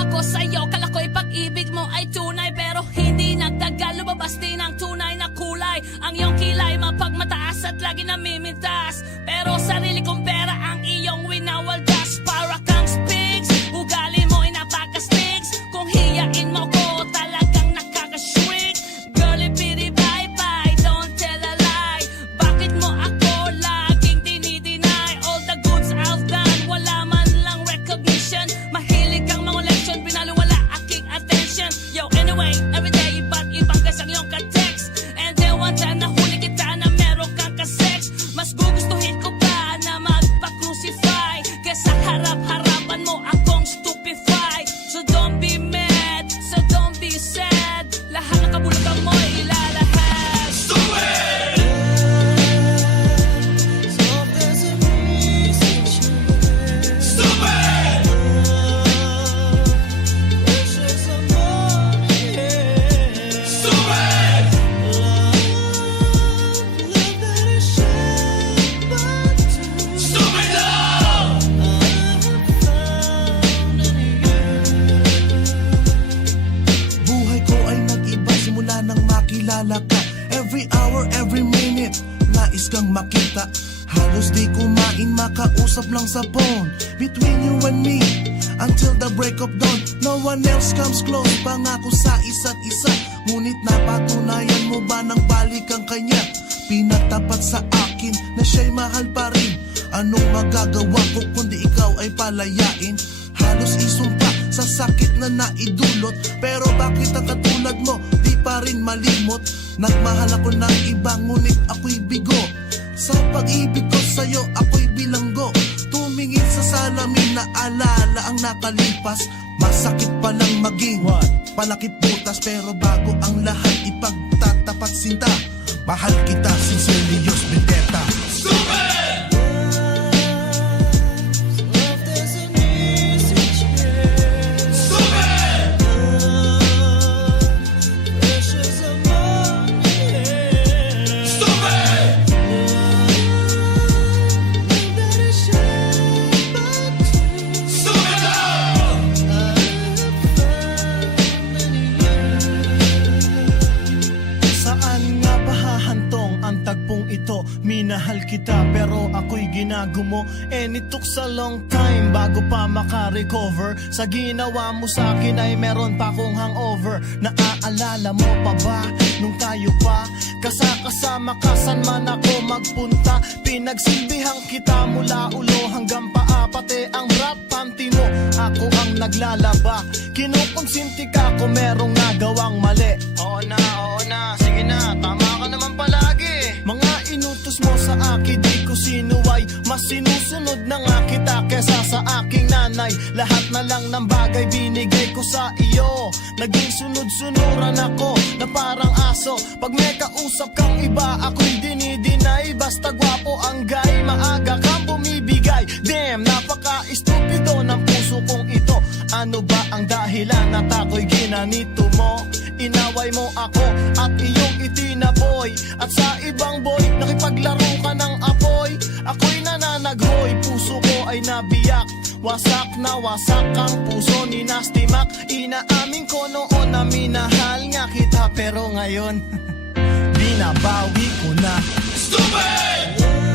asawa ko sa'yo. Kala ko'y pag-ibig mo ay tunay, pero hindi nagtagal, lumabas din ang tunay na kulay. Ang iyong kilay mapagmataas at lagi namimintas, pero sarili kong pera ang iyong winawaldas. Para kang spigs, ugali mo ay napakastigs. Kung hiyain mo ko, talagang nakakashrink. Girlie, pity, bye-bye, don't tell a lie. Bakit mo ako laging dinideny? All the goods I've done, wala man lang recognition. Mahilig kang mga leksyon, pinaliwala aking attention. Yo, anyway, everyday iba't ibang gas ang iyong ka-text. And then one time nahuli kita na meron kang ka-sex. Mas gugustuhin ko pa na magpa-crucify kesa harap-harapan mo akong stupefy. So don't be mad, so don't be sad. Lahat ng kabulukan mo ilalahad. Stupid! Stupid! Stupid! Stupid love! Buhay ko ay nag-iba simula nang makilala ka. Every hour, every minute, nais kang makita. Halos di kumain, makausap lang sa phone. Between you and me, until the break of dawn. No one else comes close, pangako sa isa't isa. Ngunit napatunayan mo ba nang balik ang kanya? Pinatapat sa akin na siya'y mahal pa rin. Anong magagawa ko kundi ikaw ay palayain? Halos isumpa sa sakit na naidulot, pero bakit ang katulad mo di pa rin malimot? Nagmahal ako ng iba ngunit ako'y bigo. Sa pag-ibig ko sa'yo ako'y bilanggo. Tumingin sa salamin na alala ang nakalipas. Masakit palang maging palakip butas, pero bago ang lahat ipagtatapat sinta. Mahal kita, sincerely yours, Vendetta. Stupid! Saan nga ba hahantong ang tagpong ito? Minahal kita pero ako'y ginagumo. And it took a long time bago pa makarecover. Sa ginawa mo sa akin ay meron pa akong hangover. Naaalala mo pa ba nung tayo pa kasama ka saan man ako magpunta? Pinagsilbihan kita mula ulo hanggang paa, pati ang rap panty mo ako ang naglalaba. Kinukonsinti ka kung merong nagawang mali. Oo na, sige na, tama ka naman palagi. Mga inutos mo sa akin, di ko sinuway. Mas sinusunod na nga kita kesa sa aking nanay. Lahat na lang ng bagay binigay ko sa iyo. Naging sunod-sunuran ako na parang aso. Pag may kausap kang iba, ako'y dinidinay. Basta gwapo ang guy, maaga kang bumibigay. Damn, napaka-estupido ng puso kong ito. Ano ba ang dahilan at ako'y ginanito mo? Inaway mo ako at iyong itinaboy. At sa ibang boy, nakipaglaro ka ng apoy. Ako'y nananaghoy, puso ko ay nabiyak. Wasak na wasak ang puso ni Nasty Mac. Inaamin ko noon na minahal nga kita, pero ngayon binabawi ko na. Stupid!